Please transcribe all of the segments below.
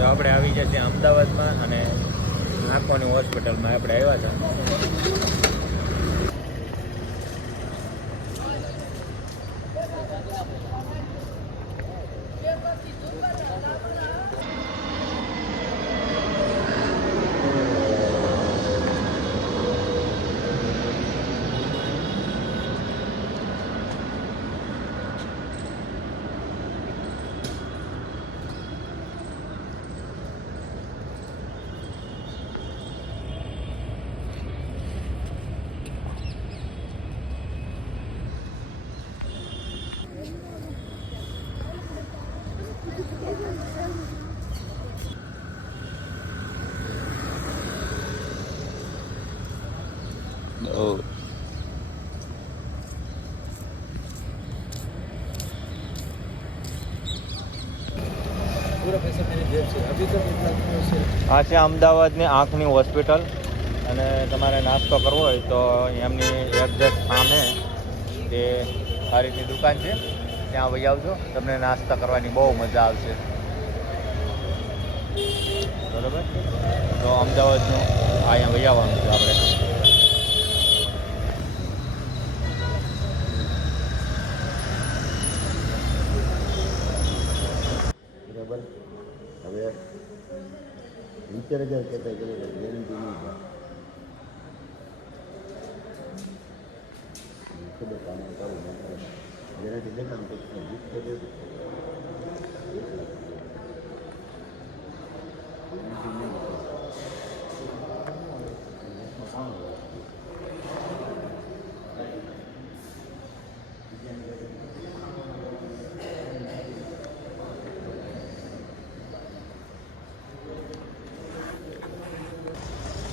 તો આપણે આવી જશે અમદાવાદમાં અને આંખોની હોસ્પિટલમાં આપણે આવ્યા હતા. Oh. આ છે અમદાવાદની આંખની હોસ્પિટલ અને તમારે નાસ્તો કરવો હોય તો એમની એક્ઝેક્ટ સામે જે આ દુકાન છે, ત્યાં વહી આવજો. તમને નાસ્તા કરવાની બહુ મજા આવશે. બરોબર? તો અમદાવાદનું અહીંયા વહી આવવાનું છે આપણે. kira-kira kita kira-kira jadi ini itu bertanya tahu jadi tidak konteksnya gitu jadi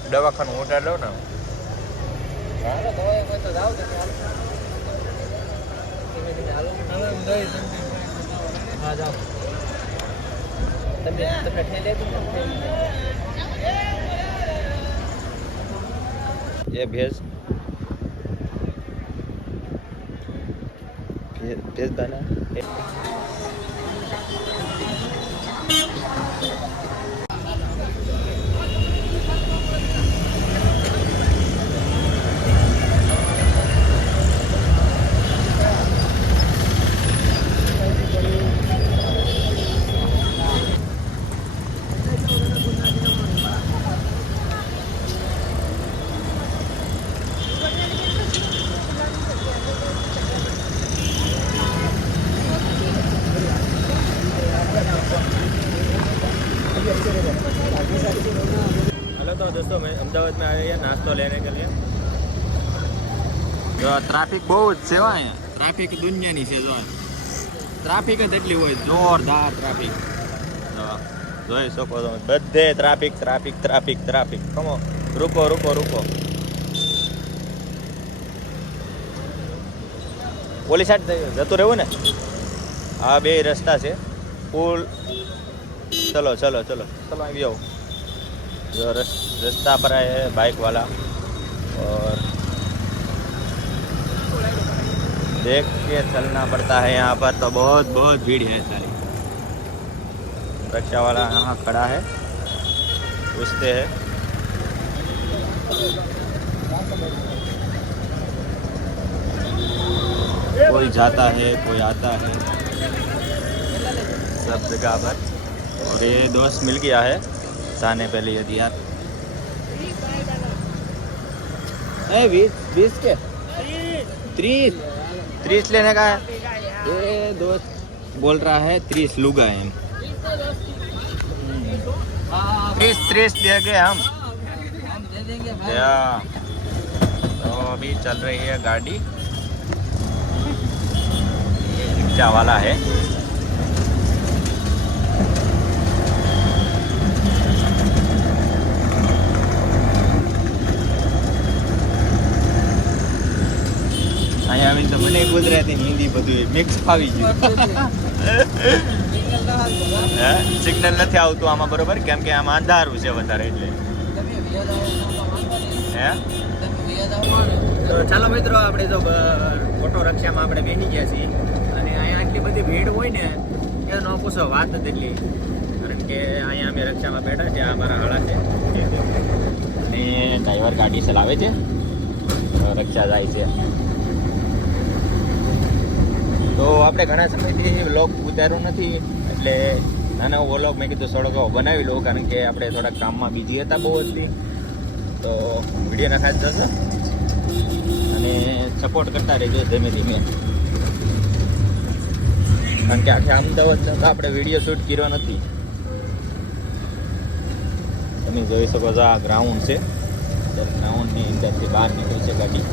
દવાખાનું ઉઠાડો ને એ ભેજ ભેજ દાના हेलो तो दोस्तों मैं अहमदाबाद में आए हैं नाश्ता लेने के लिए જો ટ્રાફિક બહુ જ છે હો અહીંયા ટ્રાફિક દુનિયાની છે જો ટ્રાફિક જ એટલી હોય જોરદાર ટ્રાફિક જો જોઈ શકો તમે બધે ટ્રાફિક ટ્રાફિક ટ્રાફિક ટ્રાફિક કમો રૂકો રૂકો રૂકો ઓલી સાઈડ જતું રહેવું ને આ બે રસ્તા છે પુલ चलो चलो चलो। चलो अभी आओ। जो रास्ता पर आए हैं बाइक वाला। और देख के चलना पड़ता है यहाँ पर तो बहुत बहुत भीड़ है सारी। रक्षा वाला यहाँ खड़ा है, पूछते हैं। कोई जाता है, कोई आता है, सब जगह पर। और ये दोस्त मिल गया है। जाने पहले आप ए, बीस लेने का है। ये दोस्त बोल रहा है तीस लुगा है। तीस तीस देंगे हम। तो अभी चल रही है गाड़ी। ये रिक्शा वाला है। આવીને તો મને ગુજરાતી ને હિન્દી બધું મિક્સ ફાવી ગયું. સિગ્નલ નથી આવતું આમાં બરોબર? કેમ કે આમાં અંધારું છે વધારે એટલે. હે? તો ચાલો મિત્રો, આપણે જો ઓટો રક્ષામાં આપણે બેસી ગયા છીએ. અને અહીંયા આટલી બધી ભીડ હોય ને એ ન પૂછો, વાત જ એટલી. કારણ કે અહીંયા અમે રક્ષામાં બેઠા છે અમારા હાળા છે. અને ડ્રાઈવર ગાડી ચલાવે છે. રક્ષા જાય છે. તો આપણે ઘણા સમયથી વ્લોગ ઉતાર્યો નથી, એટલે નાના વ્લોગ મેં કીધું થોડોક બનાવી લઉં, કારણ કે આપણે થોડાક કામમાં બીજી હતા બહુ હતી તો વિડીયોના ખાસ જશો. અને સપોર્ટ કરતા રહેજો ધીમે ધીમે. કારણ કે આખે અમદાવાદ આપણે વીડિયો શૂટ કર્યો નથી. તમે જોઈ શકો છો આ ગ્રાઉન્ડ છે. ગ્રાઉન્ડની અંદરથી બહાર નીકળી છે ગાડી.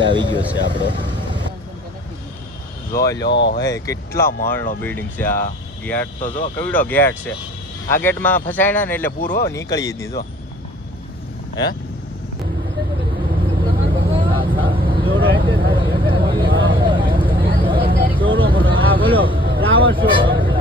ગેટ આવી ગયો છે આપણો. જોઈ લો હે કેટલા માળનો બિલ્ડિંગ છે આ. ગેટ તો જો કેવડો ગેટ છે. આ ગેટમાં ફસાયણા ને એટલે પૂરો નીકળી જ નહીં જો. હે? હા બોલો. રાવણ શો?